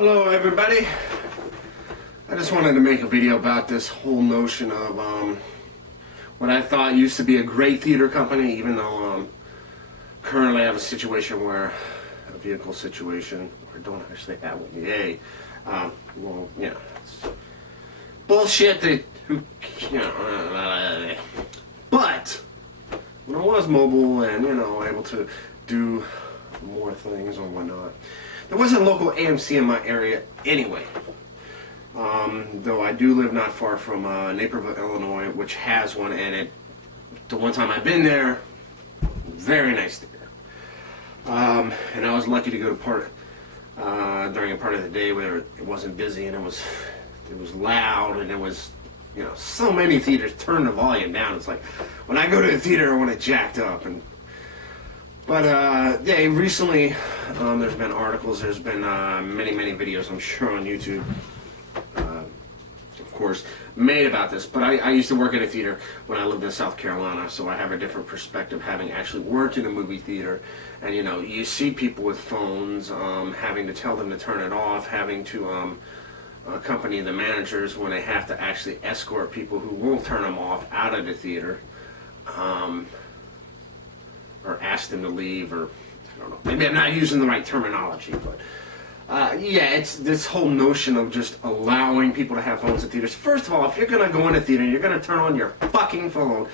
Hello everybody. I just wanted to make a video about this whole notion of what I thought used to be a great theater company, even though currently I have a situation where a vehicle situation, or don't actually have one. Yay. Well, yeah, it's bullshit that but when I was mobile and able to do more things and whatnot, there wasn't a local AMC in my area anyway. Though I do live not far from Naperville, Illinois, which has one, and the one time I've been there, very nice theater. And I was lucky to go to during a part of the day where it wasn't busy and it was loud, and there was so many theaters. Turn the volume down. It's like when I go to the theater I want it jacked up. But yeah, recently there's been articles, there's been many videos, I'm sure, on YouTube, of course, made about this. But I used to work at a theater when I lived in South Carolina, so I have a different perspective, having actually worked in a movie theater. And you see people with phones, having to tell them to turn it off, having to accompany the managers when they have to actually escort people who won't turn them off out of the theater. Or ask them to leave, or I don't know. Maybe I'm not using the right terminology, but yeah, it's this whole notion of just allowing people to have phones at theaters. First of all, if you're gonna go in a theater and you're gonna turn on your fucking phone,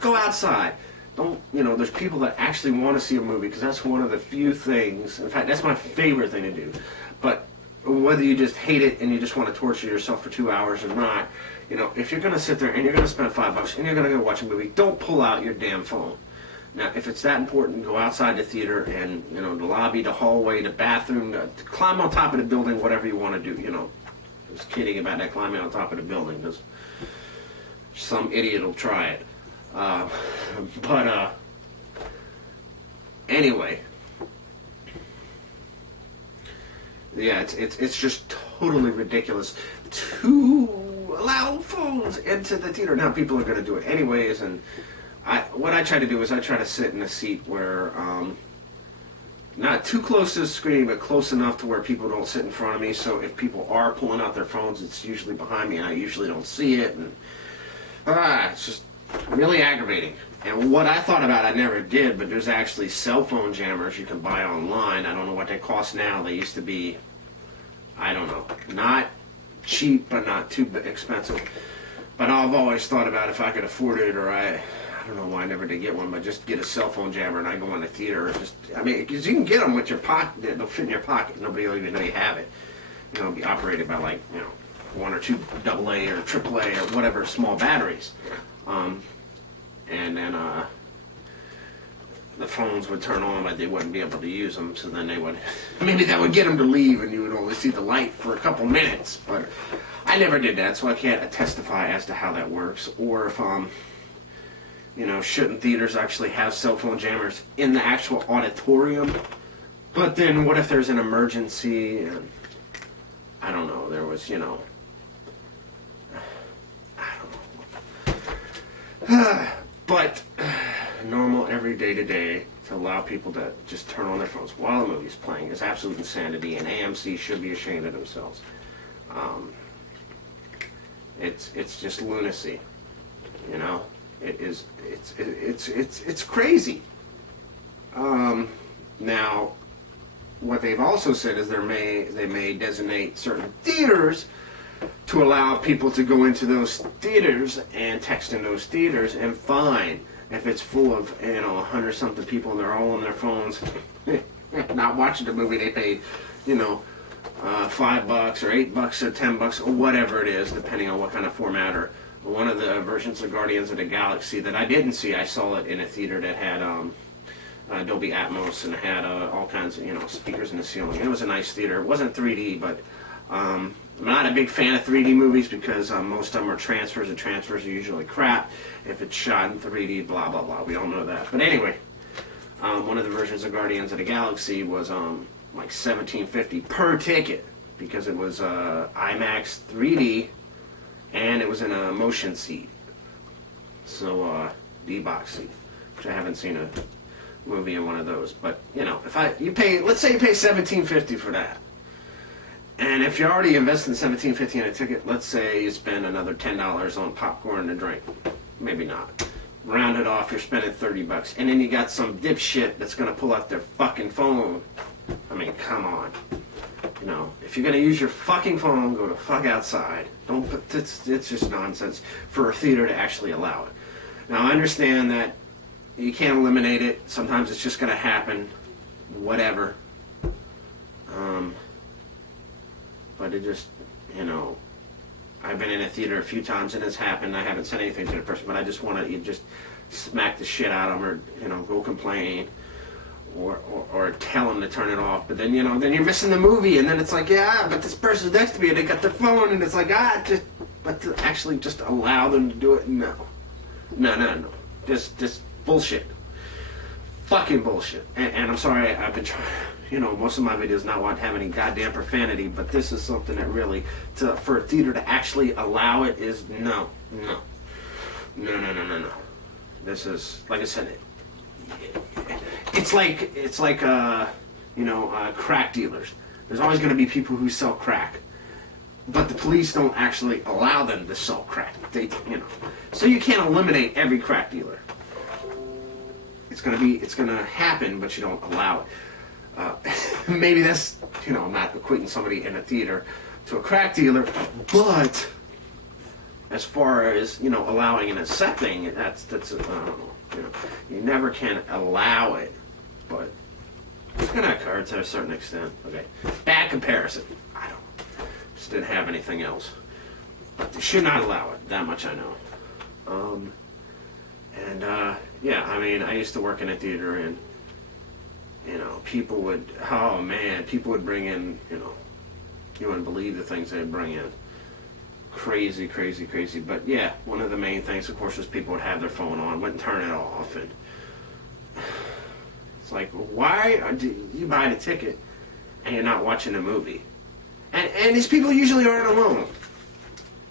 go outside. Don't, there's people that actually want to see a movie, because that's one of the few things. In fact, that's my favorite thing to do. But whether you just hate it and you just want to torture yourself for 2 hours or not, if you're gonna sit there and you're gonna spend $5 and you're gonna go watch a movie, don't pull out your damn phone. Now, if it's that important, go outside the theater and, the lobby, the hallway, the bathroom, to climb on top of the building, whatever you want to do, I was kidding about that climbing on top of the building, because some idiot will try it. Anyway. Yeah, it's just totally ridiculous to allow phones into the theater. Now, people are going to do it anyways, and what I try to do is I try to sit in a seat where, not too close to the screen, but close enough to where people don't sit in front of me. So if people are pulling out their phones, it's usually behind me and I usually don't see it. And it's just really aggravating. And what I thought about, I never did, but there's actually cell phone jammers you can buy online. I don't know what they cost now. They used to be, I don't know, not cheap, but not too expensive. But I've always thought about if I could afford it, or I don't know why I never did get one, but just get a cell phone jammer and I go in the theater. Because you can get them with your pocket, they'll fit in your pocket, nobody will even know you have it. It'll be operated by one or two AA or AAA or whatever small batteries. And then the phones would turn on, but they wouldn't be able to use them, so then maybe that would get them to leave and you would only see the light for a couple minutes. But I never did that, so I can't testify as to how that works, or if shouldn't theaters actually have cell phone jammers in the actual auditorium? But then what if there's an emergency and I don't know, there was, I don't know. But normal everyday to day to allow people to just turn on their phones while the movie's playing is absolute insanity, and AMC should be ashamed of themselves. It's just lunacy, It's crazy. Now, what they've also said is they may designate certain theaters to allow people to go into those theaters and text in those theaters, and fine if it's full of 100-something people and they're all on their phones, not watching the movie they paid, $5 or $8 or $10 or whatever it is, depending on what kind of format. Or one of the versions of Guardians of the Galaxy that I didn't see, I saw it in a theater that had Dolby Atmos, and it had all kinds of speakers in the ceiling. It was a nice theater. It wasn't 3D, but I'm not a big fan of 3D movies, because most of them are transfers, and transfers are usually crap if it's shot in 3D, blah blah blah. We all know that. But anyway, one of the versions of Guardians of the Galaxy was like $17.50 per ticket, because it was IMAX 3D, and it was in a motion seat, so D-box seat, which I haven't seen a movie in one of those. But if let's say you pay $17.50 for that, And if you're already investing $17.50 in a ticket, let's say you spend another $10 on popcorn and a drink. Maybe not. Round it off, you're spending $30. And then you got some dipshit that's gonna pull out their fucking phone. I mean, come on. You know, if you're gonna use your fucking phone, go to fuck outside. Don't put, it's just nonsense for a theater to actually allow it. Now, I understand that you can't eliminate it. Sometimes it's just gonna happen. Whatever. But it just, you know, I've been in a theater a few times and it's happened. I haven't said anything to the person, but I just want to just smack the shit out of them, or, you know, go complain, or tell them to turn it off. But then, you know, then you're missing the movie, and then it's like, yeah, but this person's next to me and they got their phone, and it's like, but to actually just allow them to do it, no. Just bullshit. Fucking bullshit. And I'm sorry, I've been trying. You know, most of my videos not have any goddamn profanity, but this is something that really, for a theater to actually allow it is no. This is, like I said, it's like you know, crack dealers. There's always going to be people who sell crack, but the police don't actually allow them to sell crack. They, you know, so you can't eliminate every crack dealer. It's gonna happen, but you don't allow it. Maybe that's, you know, I'm not equating somebody in a theater to a crack dealer, but as far as, you know, allowing and accepting, that's I don't know, you know, you never can allow it, but it's gonna occur to a certain extent. Okay, bad comparison. I just didn't have anything else, but they should not allow it. That much I know. Yeah, I mean, I used to work in a theater, and you know, people would bring in, you know, you wouldn't believe the things they'd bring in. Crazy. But yeah, one of the main things, of course, was people would have their phone on, wouldn't turn it off, and it's like, why do you buy the ticket and you're not watching the movie? And these people usually aren't alone.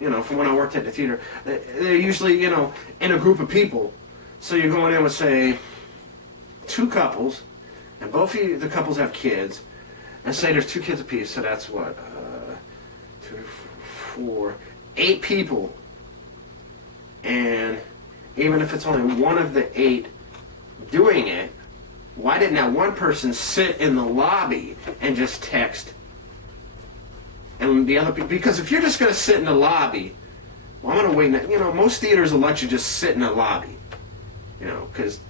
You know, from when I worked at the theater, they're usually, you know, in a group of people. So you're going in with, say, 2 couples, and both of the couples have kids, and say there's 2 kids apiece, so that's what, 2, 4, 8 people, and even if it's only one of the 8 doing it, why didn't that one person sit in the lobby and just text? And the other people, because if you're just going to sit in the lobby, well, I'm going to wait. You know, most theaters will let you just sit in the lobby. You know, because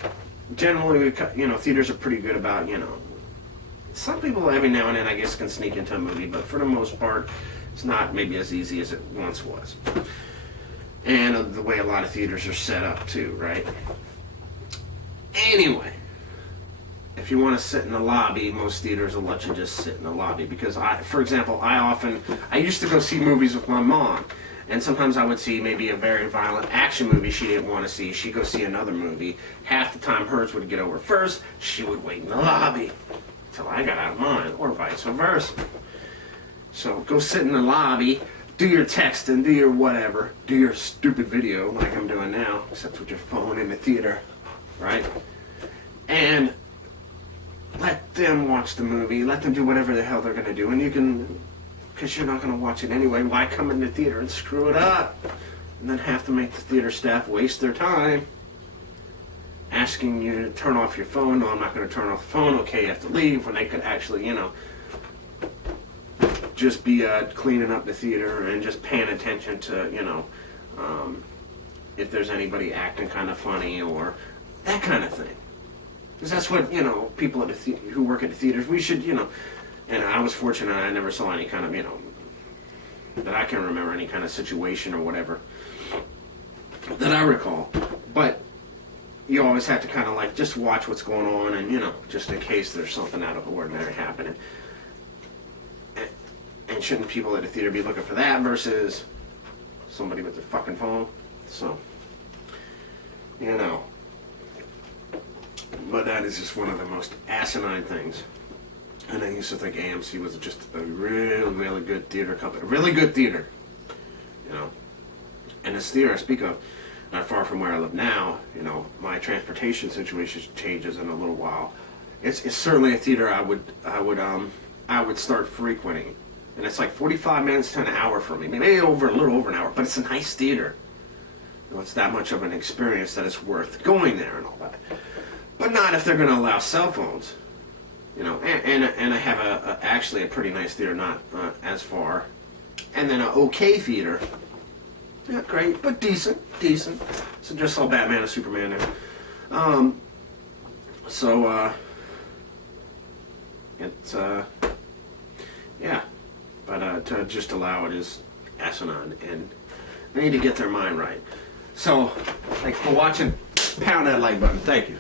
generally, you know, theaters are pretty good about, you know, some people every now and then, I guess, can sneak into a movie, but for the most part, it's not maybe as easy as it once was. And the way a lot of theaters are set up, too, right? Anyway, if you want to sit in the lobby, most theaters will let you just sit in the lobby. Because, for example, I used to go see movies with my mom. And sometimes I would see maybe a very violent action movie she didn't want to see. She'd go see another movie. Half the time hers would get over first. She would wait in the lobby until I got out of mine, or vice versa. So go sit in the lobby, do your texting, do your whatever, do your stupid video like I'm doing now, except with your phone in the theater, right? And let them watch the movie. Let them do whatever the hell they're going to do. And you can... because you're not going to watch it anyway, why come in the theater and screw it up? And then have to make the theater staff waste their time asking you to turn off your phone. No, I'm not going to turn off the phone. Okay, you have to leave, when they could actually, you know, just be cleaning up the theater and just paying attention to, you know, if there's anybody acting kind of funny or that kind of thing. Because that's what, you know, people at the who work at the theaters, we should, you know. And I was fortunate, I never saw any kind of, you know, that I can remember any kind of situation or whatever that I recall. But you always have to kind of like just watch what's going on, and, you know, just in case there's something out of the ordinary happening. And shouldn't people at the theater be looking for that versus somebody with their fucking phone? So, you know. But that is just one of the most asinine things. And I used to think AMC was just a really good theater company. Really good theater. You know. And this theater I speak of, not far from where I live now, you know, my transportation situation changes in a little while. It's certainly a theater I would start frequenting. And it's like 45 minutes to an hour for me, maybe a little over an hour, but it's a nice theater. You know, it's that much of an experience that it's worth going there and all that. But not if they're going to allow cell phones. You know, and I have actually a pretty nice theater, not as far. And then an okay theater. Not great, but decent. So just saw Batman and Superman there. It's yeah. But to just allow it is asinine, and they need to get their mind right. So, thanks for watching. Pound that like button. Thank you.